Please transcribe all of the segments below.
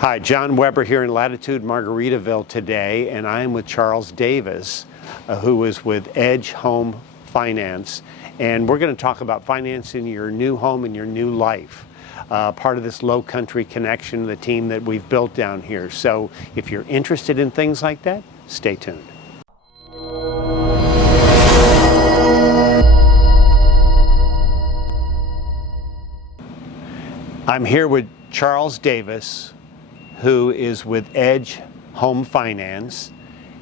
Hi, John Weber here in Latitude Margaritaville today, and I am with Charles Davis, who is with Edge Home Finance, and we're going to talk about financing your new home and your new life. Part of this Lowcountry connection, the team that we've built down here. So if you're interested in things like that, stay tuned. I'm here with Charles Davis, who is with Edge Home Finance.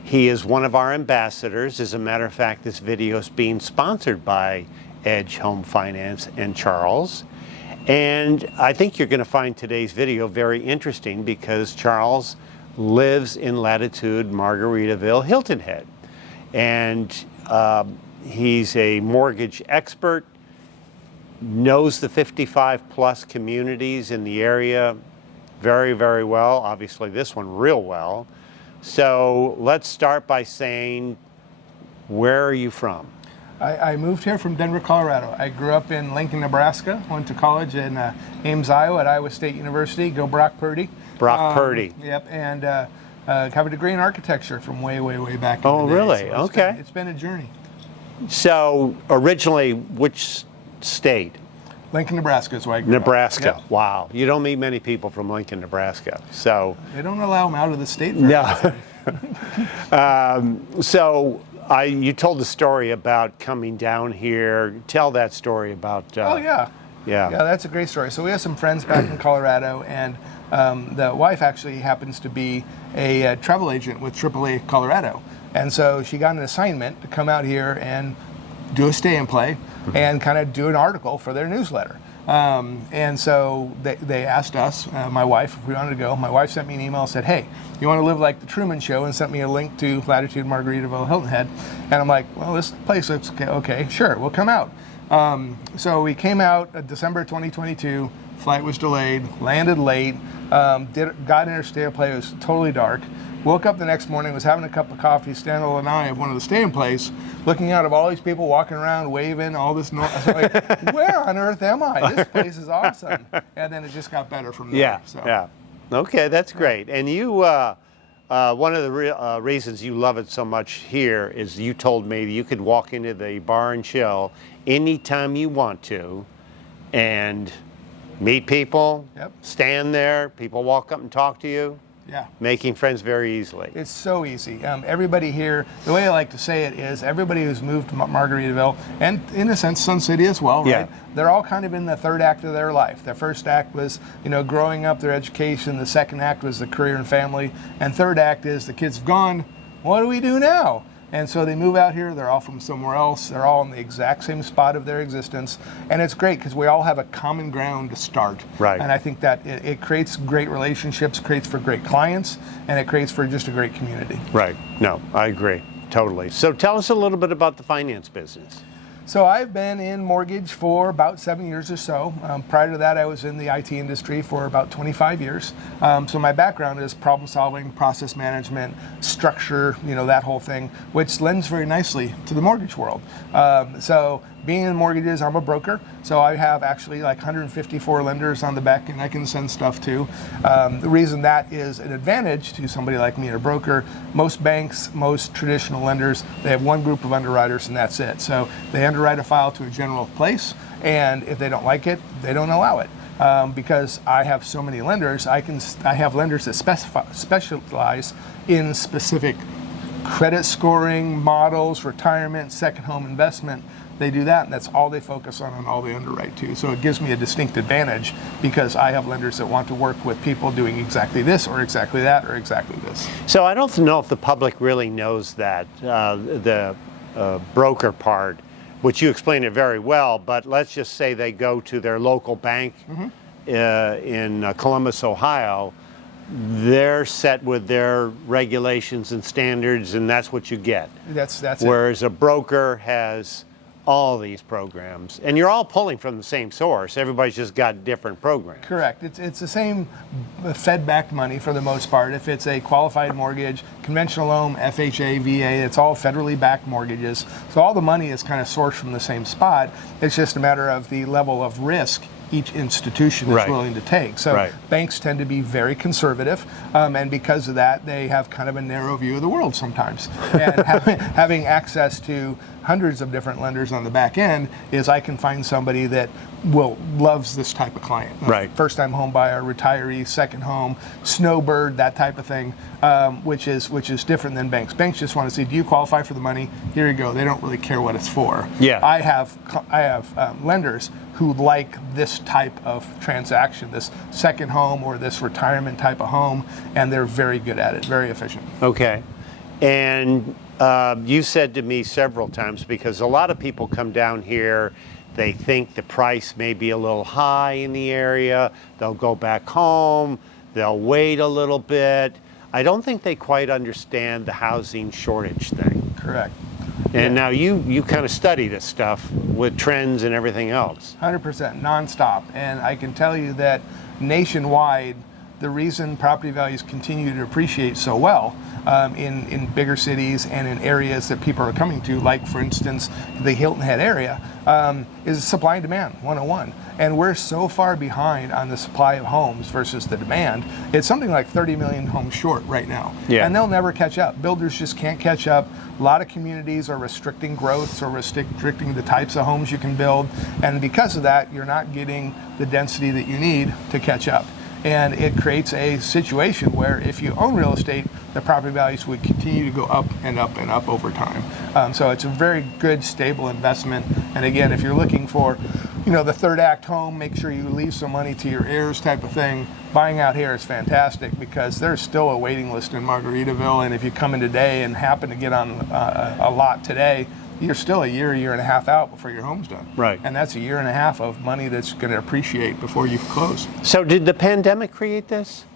He is one of our ambassadors. As a matter of fact, this video is being sponsored by Edge Home Finance and Charles. And I think you're going to find today's video very interesting because Charles lives in Latitude Margaritaville Hilton Head. And he's a mortgage expert, knows the 55 plus communities in the area very, very well. Obviously this one real well. So let's start by saying, where are you from? I moved here from Denver, Colorado. I grew up in Lincoln, Nebraska, went to college in Ames, Iowa at Iowa State University. Go Brock Purdy. Brock Purdy. Yep, and have a degree in architecture from way, way, way back in the day. Oh, really? So okay. It's been a journey. So originally, which state? Lincoln, Nebraska is where I grew up. Nebraska. Yep. Wow. You don't meet many people from Lincoln, Nebraska. So they don't allow them out of the state. No. You told the story about coming down here. Tell that story about. Oh yeah. Yeah. Yeah, that's a great story. So we have some friends back in Colorado, and the wife actually happens to be a travel agent with AAA Colorado, and so she got an assignment to come out here and do a stay and play and kind of do an article for their newsletter. And so they asked us, my wife, if we wanted to go. My wife sent me an email and said, hey, you want to live like the Truman Show, and sent me a link to Latitude Margaritaville Hilton Head. And I'm like, well, this place looks okay, sure, we'll come out. So we came out December 2022, flight was delayed, landed late, got in our stay and play, it was totally dark. Woke up the next morning, was having a cup of coffee, standing on the lanai of one of the stay in place, looking out of all these people walking around, waving, all this noise. I was like, where on earth am I? This place is awesome. And then it just got better from there. Yeah, so. yeah. Okay, that's great. And you, one of the reasons you love it so much here is you told me that you could walk into the bar and chill anytime you want to and meet people, stand there, people walk up and talk to you. Yeah. Making friends very easily. It's so easy. Everybody here, the way I like to say it is everybody who's moved to Margaritaville, and in a sense Sun City as well, right? Yeah. They're all kind of in the third act of their life. Their first act was, growing up, their education. The second act was the career and family. And third act is the kids have gone, what do we do now? And so they move out here, they're all from somewhere else, they're all in the exact same spot of their existence, and it's great because we all have a common ground to start. Right. And I think that it creates great relationships, creates for great clients, and it creates for just a great community. Right. No, I agree, totally. So tell us a little bit about the finance business. So I've been in mortgage for about 7 years or so. Prior to that, I was in the IT industry for about 25 years. So my background is problem solving, process management, structure, that whole thing, which lends very nicely to the mortgage world. So being in mortgages, I'm a broker. So I have actually like 154 lenders on the back and I can send stuff to. The reason that is an advantage to somebody like me, a broker, most banks, most traditional lenders, they have one group of underwriters and that's it. So they underwrite a file to a general place, and if they don't like it, they don't allow it. Because I have so many lenders, I have lenders that specialize in specific credit scoring, models, retirement, second home investment. They do that, and that's all they focus on and all they underwrite to. So it gives me a distinct advantage because I have lenders that want to work with people doing exactly this or exactly that or exactly this. So I don't know if the public really knows that, the broker part, which you explained it very well, but let's just say they go to their local bank in Columbus, Ohio. They're set with their regulations and standards, and that's what you get. That's Whereas a broker has all these programs, and you're all pulling from the same source. Everybody's just got different programs. Correct. It's the same Fed-backed money for the most part. If it's a qualified mortgage, conventional loan, FHA, VA, it's all federally backed mortgages. So all the money is kind of sourced from the same spot. It's just a matter of the level of risk each institution is willing to take. So banks tend to be very conservative, and because of that, they have kind of a narrow view of the world sometimes. And having access to hundreds of different lenders on the back end is I can find somebody that loves this type of client. First-time home buyer, retiree, second home, snowbird, that type of thing, which is different than banks. Banks just want to see, do you qualify for the money? Here you go. They don't really care what it's for. I have lenders who like this type of transaction, this second home or this retirement type of home, and they're very good at it, very efficient. Okay. And you said to me several times, because a lot of people come down here, they think the price may be a little high in the area, they'll go back home, they'll wait a little bit. I don't think they quite understand the housing shortage thing. Correct. And now you kind of study this stuff with trends and everything else. 100%, nonstop. And I can tell you that nationwide, the reason property values continue to appreciate so well in bigger cities and in areas that people are coming to, like for instance the Hilton Head area, is supply and demand 101. And we're so far behind on the supply of homes versus the demand. It's something like 30 million homes short right now. And they'll never catch up. Builders just can't catch up. A lot of communities are restricting growth or restricting the types of homes you can build. And because of that, you're not getting the density that you need to catch up. And it creates a situation where if you own real estate, the property values would continue to go up and up and up over time. So it's a very good, stable investment. And again, if you're looking for, the third act home, make sure you leave some money to your heirs type of thing. Buying out here is fantastic because there's still a waiting list in Margaritaville. And if you come in today and happen to get on a lot today, you're still a year and a half out before your home's done. And that's a year and a half of money that's going to appreciate before you close. So did the pandemic create this?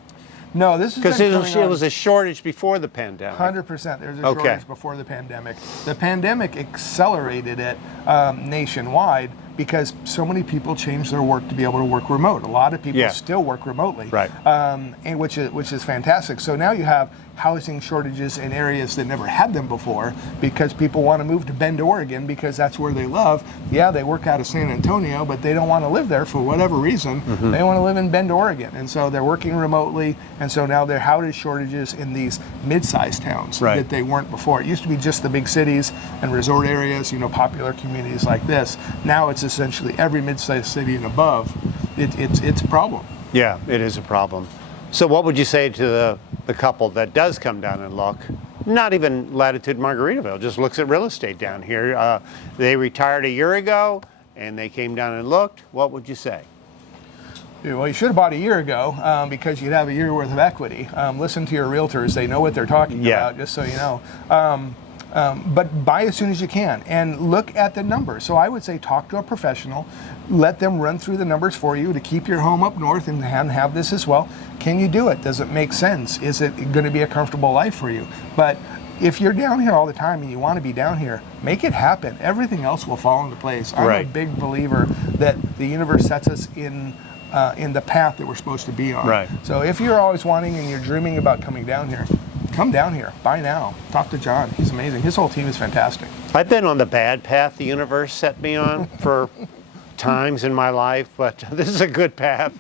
No, this is because it was a shortage before the pandemic. 100%. There's a shortage before the pandemic. The pandemic accelerated it nationwide because so many people changed their work to be able to work remote. A lot of people still work remotely, and which is fantastic. So now you have housing shortages in areas that never had them before because people want to move to Bend, Oregon because that's where they love. Yeah, they work out of San Antonio, but they don't want to live there for whatever reason. They want to live in Bend, Oregon, and so they're working remotely. And so now there are housing shortages in these mid-sized towns that they weren't before. It used to be just the big cities and resort areas, popular communities like this. Now it's essentially every mid-sized city and above. It's a problem. Yeah, it is a problem. So what would you say to the couple that does come down and look, not even Latitude Margaritaville, just looks at real estate down here? They retired a year ago and they came down and looked. What would you say? Well, you should have bought a year ago because you'd have a year worth of equity. Listen to your realtors. They know what they're talking about, just so you know. But buy as soon as you can and look at the numbers. So I would say talk to a professional, let them run through the numbers for you to keep your home up north and have this as well. Can you do it? Does it make sense? Is it going to be a comfortable life for you? But if you're down here all the time and you want to be down here, make it happen. Everything else will fall into place. I'm a big believer that the universe sets us in the path that we're supposed to be on. So if you're always wanting and you're dreaming about coming down here, come down here. Buy now. Talk to John. He's amazing. His whole team is fantastic. I've been on the bad path the universe set me on for times in my life, but this is a good path.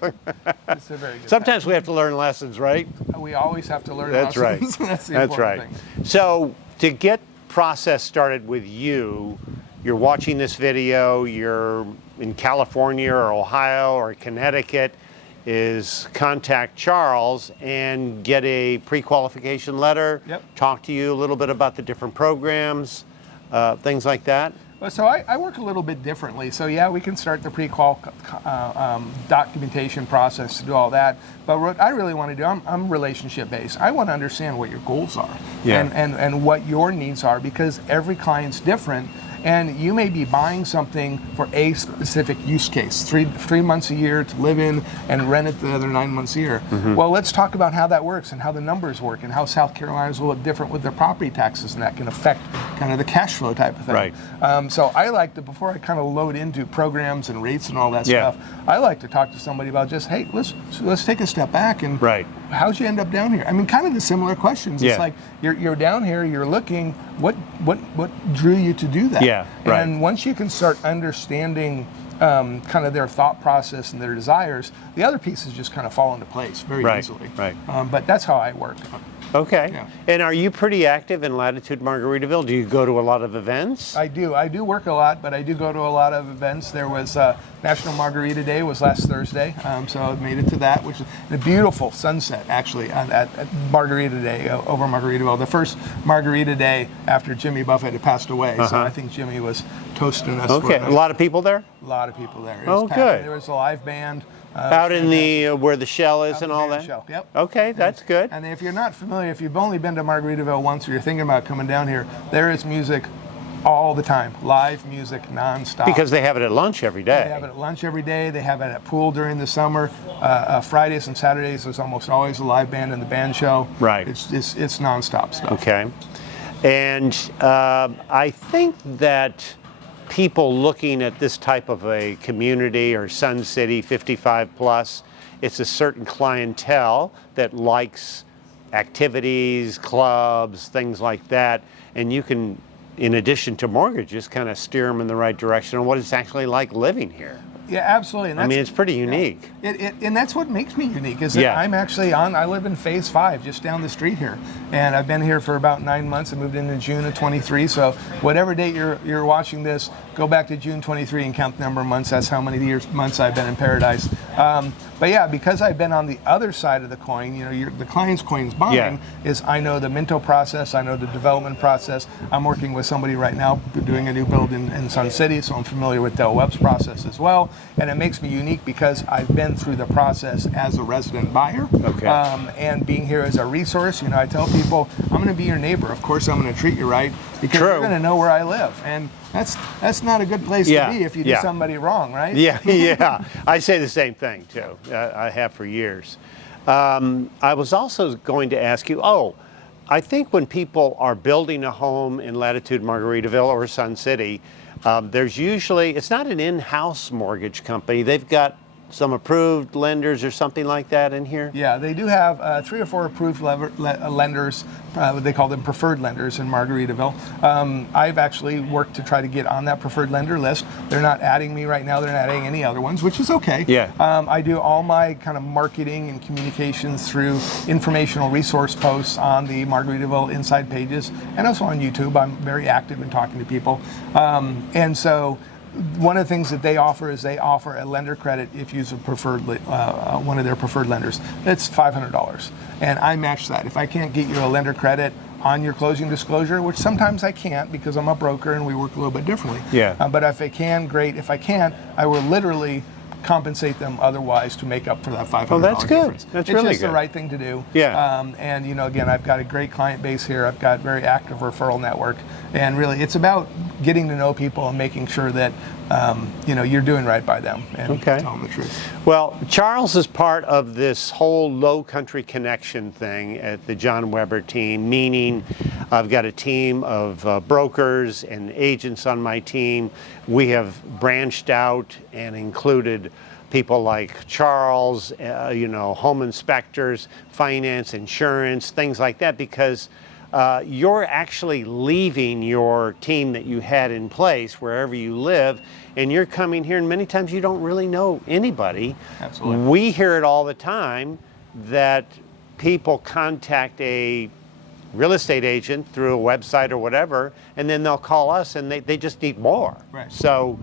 It's a very good Sometimes path. we have to learn lessons, right? We always have to learn That's lessons. Right. That's the important thing. So to get process started with you, you're watching this video, you're in California or Ohio or Connecticut, is contact Charles and get a pre-qualification letter, talk to you a little bit about the different programs, things like that. So I work a little bit differently. So yeah, we can start the pre-qual documentation process to do all that. But what I really want to do, I'm relationship based. I want to understand what your goals are and what your needs are because every client's different. And you may be buying something for a specific use case, three months a year to live in and rent it the other 9 months a year. Well, let's talk about how that works and how the numbers work and how South Carolina's a little bit different with their property taxes and that can affect kind of the cash flow type of thing. So I like to, before I kind of load into programs and rates and all that stuff, I like to talk to somebody about just, hey, let's take a step back and how'd you end up down here? I mean, kind of the similar questions. It's like you're down here, you're looking, what drew you to do that? And once you can start understanding kind of their thought process and their desires, the other pieces just kind of fall into place very easily. Right. But that's how I work. Okay. Yeah. And are you pretty active in Latitude Margaritaville? Do you go to a lot of events? I do. I do work a lot, but I do go to a lot of events. There was National Margarita Day was last Thursday, so I made it to that, which is a beautiful sunset actually at Margarita Day over Margaritaville. The first Margarita Day after Jimmy Buffett had passed away, so I think Jimmy was toasting us. Okay. A lot of people there? A lot of people there. It Oh, was packed. good. There was a live band. Out in the where the shell is Out and in all the that? shell, yep. Okay, that's good. And if you're not familiar, if you've only been to Margaritaville once or you're thinking about coming down here, there is music all the time, live music nonstop. Because they have it at lunch every day. They have it at lunch every day. They have it at pool during the summer. Fridays and Saturdays, there's almost always a live band in the band show. Right. It's nonstop stuff. Okay. And I think that people looking at this type of a community or Sun City 55 plus, it's a certain clientele that likes activities, clubs, things like that. And you can, in addition to mortgages, kind of steer them in the right direction on what it's actually like living here. Yeah, absolutely. And I mean, it's pretty unique. And that's what makes me unique is that I'm actually I live in Phase 5, just down the street here. And I've been here for about 9 months. I moved in June of 23. So whatever date you're watching this, go back to June 23 and count the number of months. That's how many months I've been in Paradise. But yeah, because I've been on the other side of the coin, the client's coin's buying, is I know the Minto process, I know the development process. I'm working with somebody right now doing a new build in Sun City, so I'm familiar with Del Webb's process as well. And it makes me unique because I've been through the process as a resident buyer. Okay. And being here as a resource, I tell people, I'm going to be your neighbor. Of course, I'm going to treat you right because you're going to know where I live. And that's not a good place to be if you do somebody wrong, right? Yeah. I say the same thing too. I have for years. I was also going to ask you, I think when people are building a home in Latitude Margaritaville or Sun City, there's usually, it's not an in-house mortgage company. They've got some approved lenders or something like that in here? Yeah, they do have 3 or 4 approved lenders. They call them preferred lenders in Margaritaville. I've actually worked to try to get on that preferred lender list. They're not adding me right now. They're not adding any other ones, which is okay. Yeah. I do all my kind of marketing and communications through informational resource posts on the Margaritaville inside pages and also on YouTube. I'm very active in talking to people. And so one of the things that they offer is they offer a lender credit if you use a preferred one of their preferred lenders. It's $500, and I match that. If I can't get you a lender credit on your closing disclosure, which sometimes I can't because I'm a broker and we work a little bit differently. Yeah. But if I can, great. If I can't, I will literally compensate them otherwise to make up for that $500 that's good. difference. That's it's really just good. the right thing to do. Yeah. And again, I've got a great client base here. I've got very active referral network, and really, it's about getting to know people and making sure that you're doing right by them and tell them the truth. Well, Charles is part of this whole Lowcountry connection thing at the John Weber team, meaning I've got a team of brokers and agents on my team. We have branched out and included people like Charles, home inspectors, finance, insurance, things like that, because you're actually leaving your team that you had in place wherever you live, and you're coming here, and many times you don't really know anybody. Absolutely. We hear it all the time that people contact a real estate agent through a website or whatever, and then they'll call us and they just need more. Right. So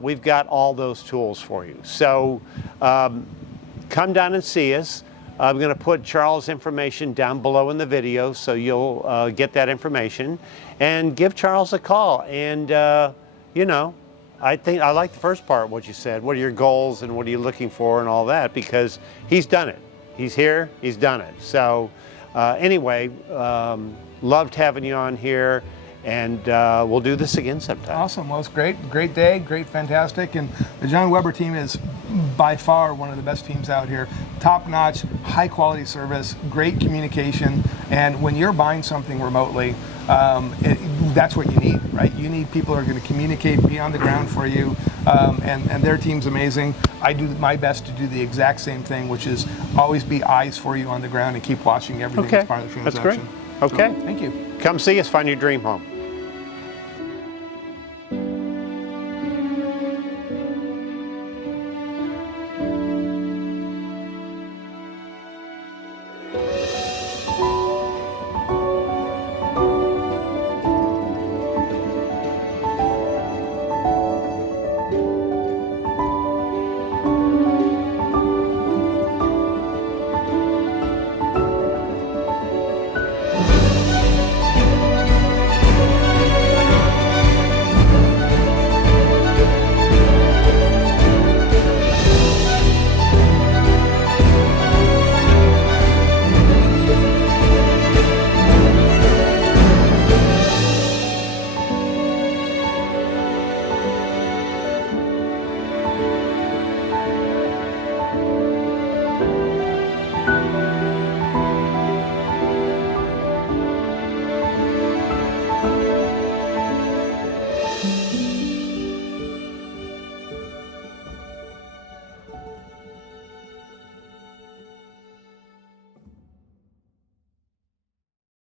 we've got all those tools for you. So come down and see us. I'm going to put Charles' information down below in the video so you'll get that information, and give Charles a call. And I think I like the first part, what you said. What are your goals and what are you looking for and all that, because he's done it. He's here, he's done it. So anyway, loved having you on here, and we'll do this again sometime. Awesome. Well, it's great day, fantastic. And the John Weber team is by far one of the best teams out here. Top-notch, high-quality service, great communication, and when you're buying something remotely, that's what you need, right? You need people who are going to communicate, be on the ground for you, and their team's amazing. I do my best to do the exact same thing, which is always be eyes for you on the ground and keep watching everything as part of the transaction. That's great. Okay. So, thank you. Come see us, find your dream home.